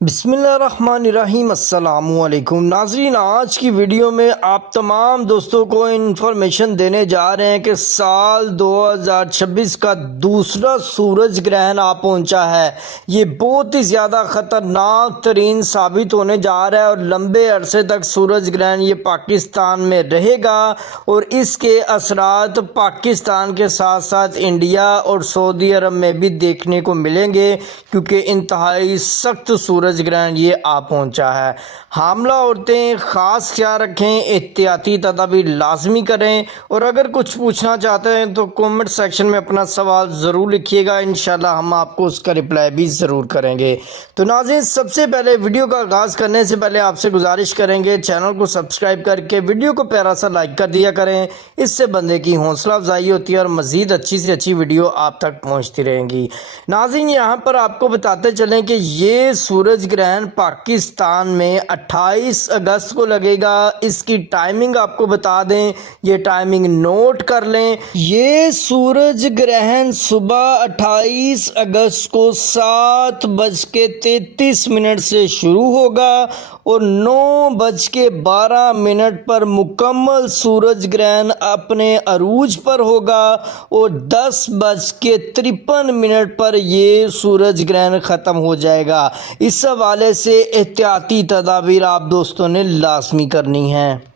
बिस्मिल्लाहिर्रहमानिर्रहीम। अस्सलामुअलैकुम नाज़रीन, आज की वीडियो में आप तमाम दोस्तों को इन्फॉर्मेशन देने जा रहे हैं कि साल 2026 का दूसरा सूरज ग्रहण आ पहुंचा है। ये बहुत ही ज़्यादा ख़तरनाक तरीन साबित होने जा रहा है और लंबे अरसे तक सूरज ग्रहण ये पाकिस्तान में रहेगा और इसके असरात पाकिस्तान के साथ साथ इंडिया और सऊदी अरब में भी देखने को मिलेंगे, क्योंकि इंतहाई सख्त सूरज ग्रहण ये आ पहुंचा है। हामला औरतें ख़ास ख्याल रखें, एहतियाती तदाबीर लाजमी करें और अगर कुछ पूछना चाहते हैं तो कमेंट सेक्शन में अपना सवाल ज़रूर लिखिएगा, इंशाल्लाह हम आपको उसका रिप्लाई भी ज़रूर करेंगे। तो नाज़रीन, सबसे पहले वीडियो का आगाज़ करने से पहले आपसे गुजारिश करेंगे चैनल को सब्सक्राइब करके वीडियो को प्यारा सा लाइक कर दिया करें। इससे बंदे की हौसला अफजाई होती है और मज़ीद अच्छी से अच्छी वीडियो आप तक पहुँचती रहेंगी। नाज़रीन, यहाँ पर आपको बताते चलें कि ये सूरज ग्रहण पाकिस्तान में 28 अगस्त को लगेगा। इसकी टाइमिंग आपको बता दें, ये टाइमिंग नोट कर लें। ये सूरज ग्रहण सुबह 28 अगस्त को 7:33 से शुरू होगा और 9:12 पर मुकम्मल सूरज ग्रहण अपने अरूज पर होगा और 10:53 पर ये सूरज ग्रहण ख़त्म हो जाएगा। इस हवाले से एहतियाती तदाबीर आप दोस्तों ने लाजमी करनी है।